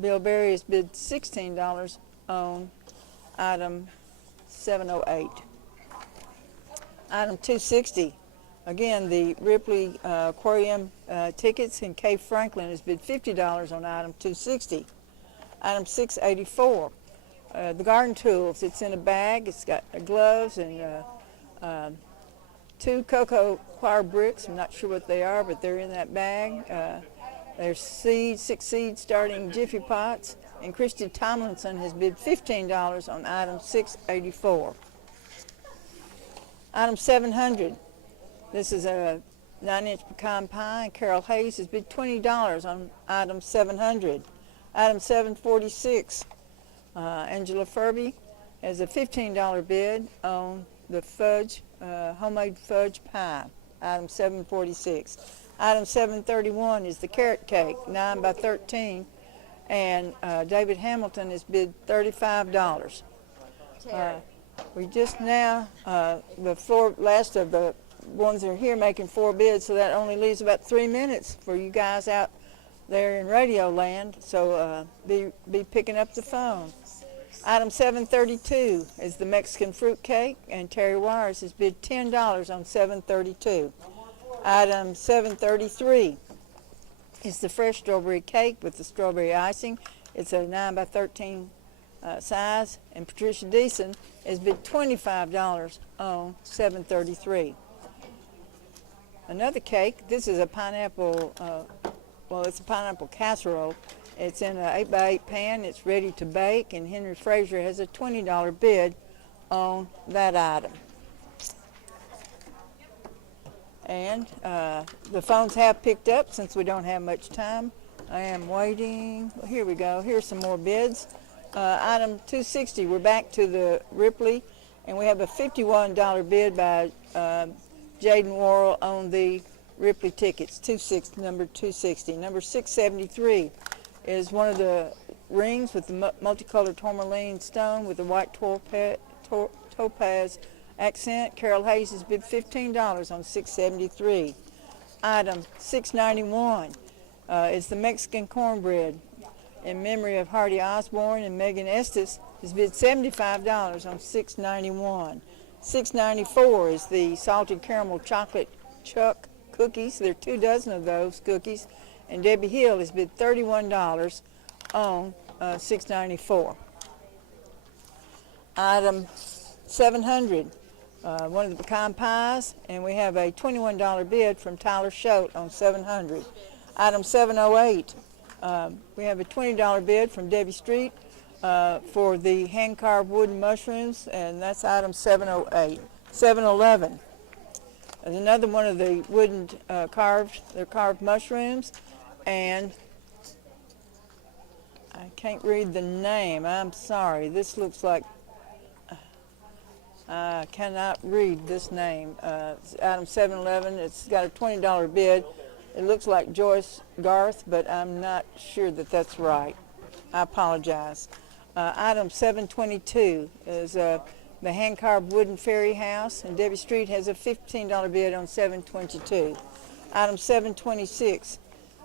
Bill Berry has bid $16 on item 708. Item 260, again, the Ripley Aquarium tickets, and Kay Franklin has bid $50 on item 260. Item 684, the garden tools. It's in a bag. It's got gloves and 2 cocoa coir bricks. I'm not sure what they are, but they're in that bag. There's seeds, 6 seeds starting Jiffy pots, and Christy Tomlinson has bid $15 on item 684. Item 700, this is a 9-inch pecan pie, and Carol Hayes has bid $20 on item 700. Item 746, Angela Furby has a $15 bid on the fudge, homemade fudge pie, item 746. Item 731 is the carrot cake, 9 by 13, and David Hamilton has bid $35. We just now, the last of the ones that are here making 4 bids, so that only leaves about 3 minutes for you guys out there in radio land, so be picking up the phone. Item 732 is the Mexican fruit cake, and Terry Wires has bid $10 on 732. Item 733 is the fresh strawberry cake with the strawberry icing. It's a 9 by 13 size, and Patricia Dickson has bid $25 on 733. Another cake, this is a pineapple, it's a pineapple casserole. It's in an 8 by 8 pan. It's ready to bake, and Henry Fraser has a $20 bid on that item. And the phones have picked up since we don't have much time. I am waiting. Well, here we go. Here's some more bids. Item 260, we're back to the Ripley, and we have a $51 bid by Jaden Worrell on the Ripley tickets, number 260. Number 673 is one of the rings with the multicolored tourmaline stone with the white topaz accent. Carol Hayes has bid $15 on 673. Item 691 is the Mexican cornbread in memory of Hardy Osborne, and Megan Estes has bid $75 on 691. 694 is the salted caramel chocolate chuck cookies. There are 2 dozen of those cookies, and Debbie Hill has bid $31 on 694. Item 700, one of the pecan pies, and we have a $21 bid from Tyler Schote on 700. Item 708, we have a $20 bid from Debbie Street for the hand-carved wooden mushrooms, and that's item 708. 711 is another one of the wooden carved mushrooms, and I can't read the name. I'm sorry. This looks like I cannot read this name. Item 711. It's got a $20 bid. It looks like Joyce Garth, but I'm not sure that that's right. I apologize. Item 722 is the hand-carved wooden fairy house, and Debbie Street has a $15 bid on 722. Item 726,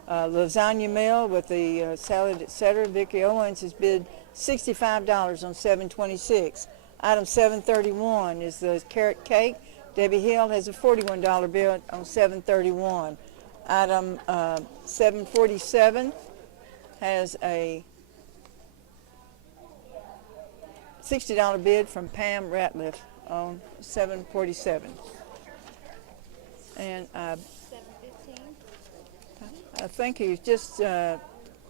lasagna meal with the salad, etc. Vicki Owens has bid $65 on 726. Item 731 is the carrot cake. Debbie Hill has a $41 bid on 731. Item 747 has a $60 bid from Pam Ratliff on 747. And I think he's just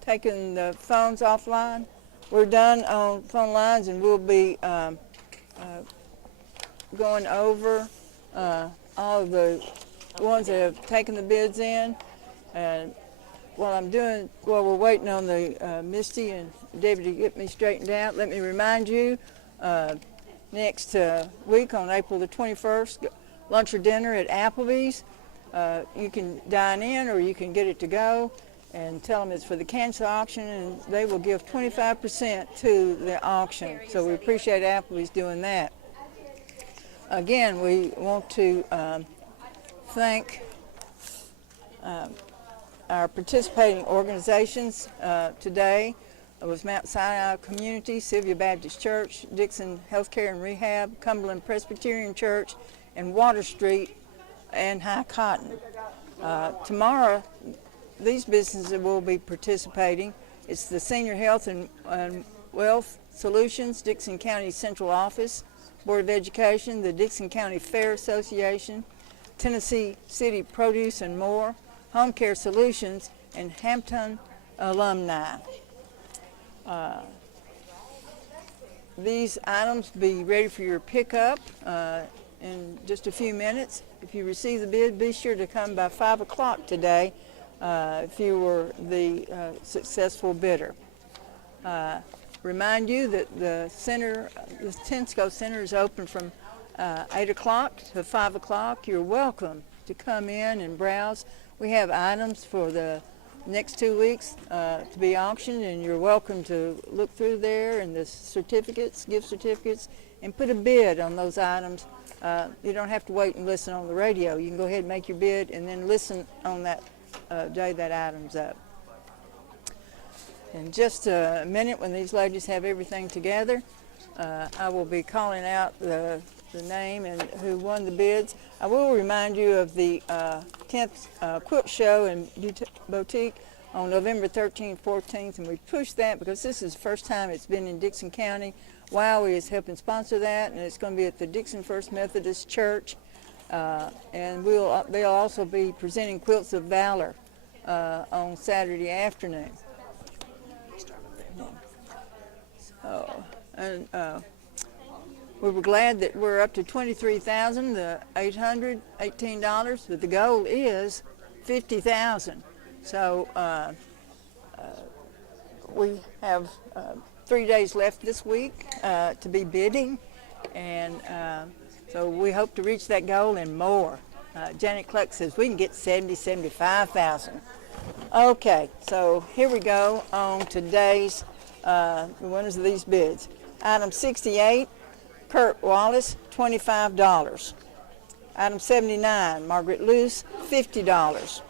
taken the phones offline. We're done on phone lines, and we'll be going over all of the ones that have taken the bids in. And while we're waiting on the Misty and David to get me straightened out, let me remind you, next week on April the 21st, lunch or dinner at Applebee's. You can dine in or you can get it to go. and tell them it's for the cancer auction, and they will give 25% to the auction. So we appreciate Applebee's doing that. Again, we want to thank our participating organizations today. It was Mount Sinai Community, Sylvia Baptist Church, Dickson Healthcare and Rehab, Cumberland Presbyterian Church, and Water Street and High Cotton. Tomorrow, these businesses will be participating. It's the Senior Health and Wealth Solutions, Dickson County Central Office, Board of Education, the Dickson County Fair Association, Tennessee City Produce and More, Home Care Solutions, and Hampton Alumni. These items be ready for your pickup in just a few minutes. If you receive the bid, be sure to come by 5 o'clock today if you were the successful bidder. Remind you that the Tensco Center is open from 8 o'clock to 5 o'clock. You're welcome to come in and browse. We have items for the next 2 weeks to be auctioned, and you're welcome to look through there and the certificates, gift certificates, and put a bid on those items. You don't have to wait and listen on the radio. You can go ahead and make your bid and then listen on that day that item's up. In just a minute, when these ladies have everything together, I will be calling out the name and who won the bids. I will remind you of the 10th Quilt Show and Boutique on November 13th, 14th, and we pushed that because this is the first time it's been in Dickson County. WOWI is helping sponsor that, and it's going to be at the Dickson First Methodist Church. And they'll also be presenting Quilts of Valor on Saturday afternoon. We were glad that we're up to $23,818, but the goal is $50,000. So we have 3 days left this week to be bidding, and so we hope to reach that goal and more. Janet Cluck says we can get 75,000. Okay, so here we go on today's the winners of these bids. Item 68, Kurt Wallace, $25. Item 79, Margaret Luce, $50.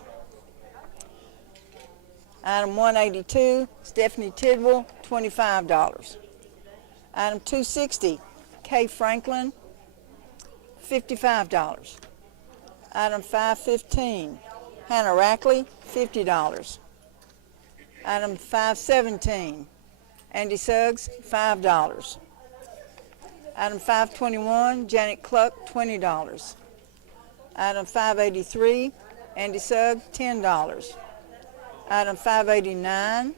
Item 182, Stephanie Tidwell, $25. Item 260, Kay Franklin, $55. Item 515, Hannah Rackley, $50. Item 517, Andy Suggs, $5. Item 521, Janet Cluck, $20. Item 583, Andy Suggs, $10. Item 589,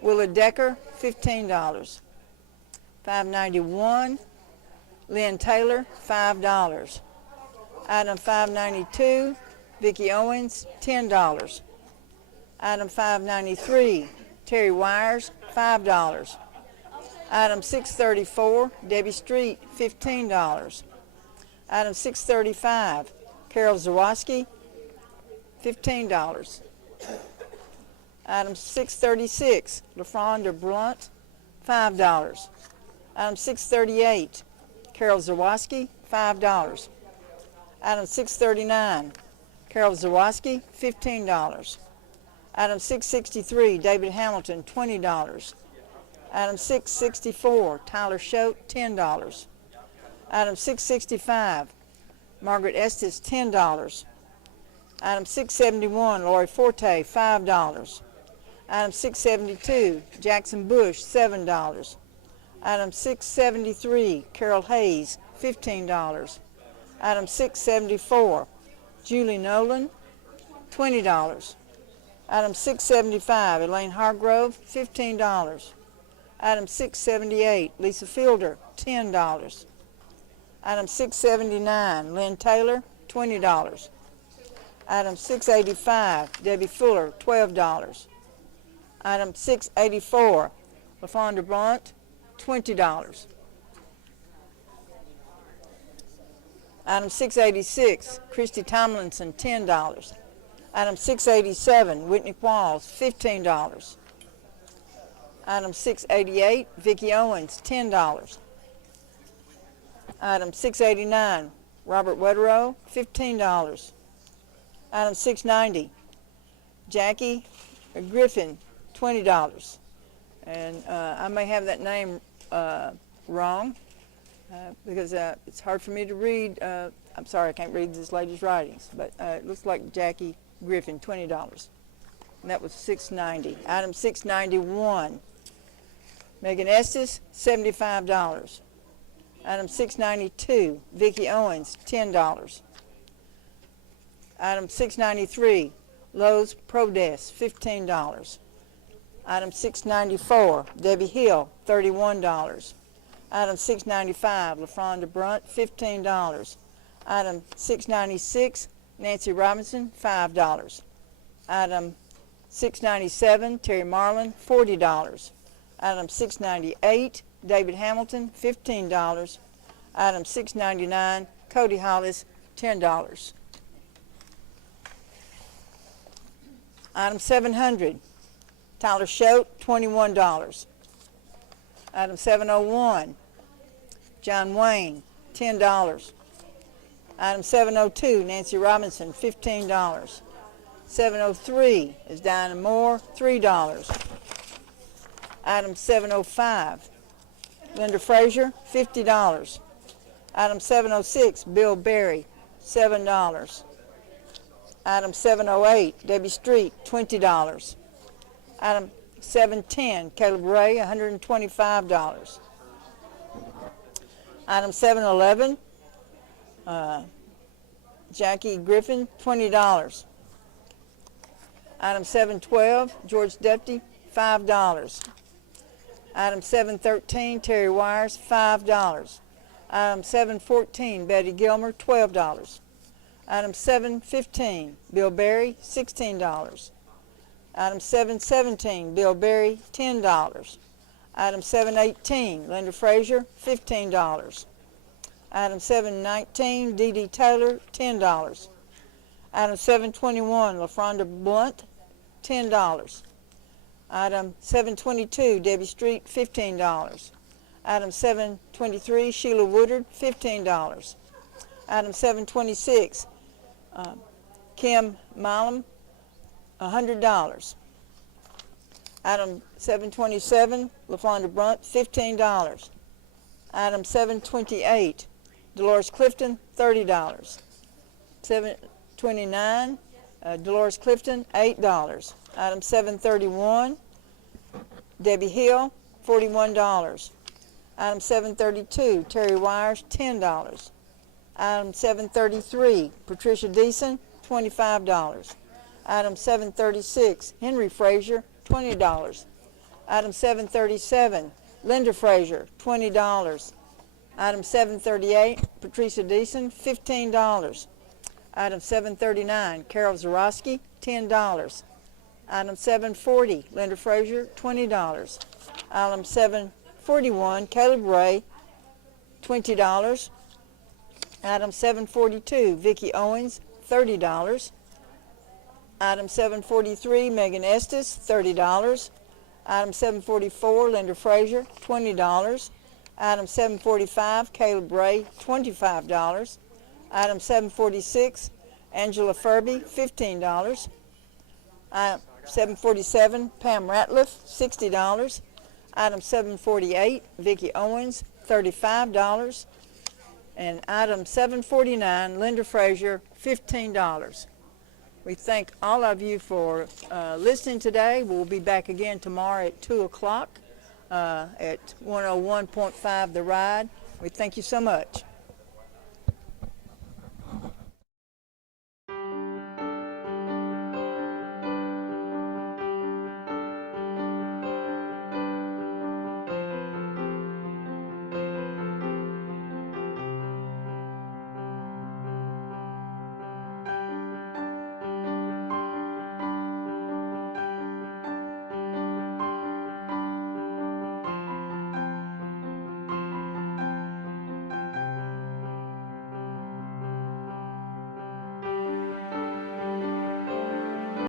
Willa Decker, $15. 591, Lynn Taylor, $5. Item 592, Vicki Owens, $10. Item 593, Terry Wires, $5. Item 634, Debbie Street, $15. Item 635, Carol Zawoski, $15. Item 636, LaFronda Blunt, $5. Item 638, Carol Zawoski, $5. Item 639, Carol Zawoski, $15. Item 663, David Hamilton, $20. Item 664, Tyler Schote, $10. Item 665, Margaret Estes, $10. Item 671, Lori Forte, $5. Item 672, Jackson Bush, $7. Item 673, Carol Hayes, $15. Item 674, Julie Nolan, $20. Item 675, Elaine Hargrove, $15. Item 678, Lisa Fielder, $10. Item 679, Lynn Taylor, $20. Item 685, Debbie Fuller, $12. Item 684, LaFonda Blunt, $20. Item 686, Christy Tomlinson, $10. Item 687, Whitney Qualls, $15. Item 688, Vicki Owens, $10. Item 689, Robert Wetterow, $15. Item 690, Jackie Griffin, $20. And I may have that name wrong because it's hard for me to read. I'm sorry, I can't read this lady's writings, but it looks like Jackie Griffin, $20. And that was 690. Item 691, Megan Estes, $75. Item 692, Vicki Owens, $10. Item 693, Lowe's Prodes, $15. Item 694, Debbie Hill, $31. Item 695, LaFronda Brunt, $15. Item 696, Nancy Robinson, $5. Item 697, Terry Marlin, $40. Item 698, David Hamilton, $15. Item 699, Cody Hollis, $10. Item 700, Tyler Schote, $21. Item 701, John Wayne, $10. Item 702, Nancy Robinson, $15. 703 is Diana Moore, $3. Item 705, Linda Frazier, $50. Item 706, Bill Berry, $7. Item 708, Debbie Street, $20. Item 710, Caleb Ray, $125. Item 711, Jackie Griffin, $20. Item 712, George Dupty, $5. Item 713, Terry Wires, $5. Item 714, Betty Gilmer, $12. Item 715, Bill Berry, $16. Item 717, Bill Berry, $10. Item 718, Linda Frazier, $15. Item 719, Dee Dee Taylor, $10. Item 721, LaFronda Blunt, $10. Item 722, Debbie Street, $15. Item 723, Sheila Woodard, $15. Item 726, Kim Milam, $100. Item 727, LaFonda Brunt, $15. Item 728, Dolores Clifton, $30. 729, Dolores Clifton, $8. Item 731, Debbie Hill, $41. Item 732, Terry Wires, $10. Item 733, Patricia Dickson, $25. Item 736, Henry Frazier, $20. Item 737, Linda Frazier, $20. Item 738, Patricia Dickson, $15. Item 739, Carol Zarowski, $10. Item 740, Linda Frazier, $20. Item 741, Caleb Ray, $20. Item 742, Vicki Owens, $30. Item 743, Megan Estes, $30. Item 744, Linda Frazier, $20. Item 745, Caleb Ray, $25. Item 746, Angela Furby, $15. 747, Pam Ratliff, $60. Item 748, Vicki Owens, $35. And item 749, Linda Frazier, $15. We thank all of you for listening today. We'll be back again tomorrow at 2 o'clock at 101.5 The Ride. We thank you so much.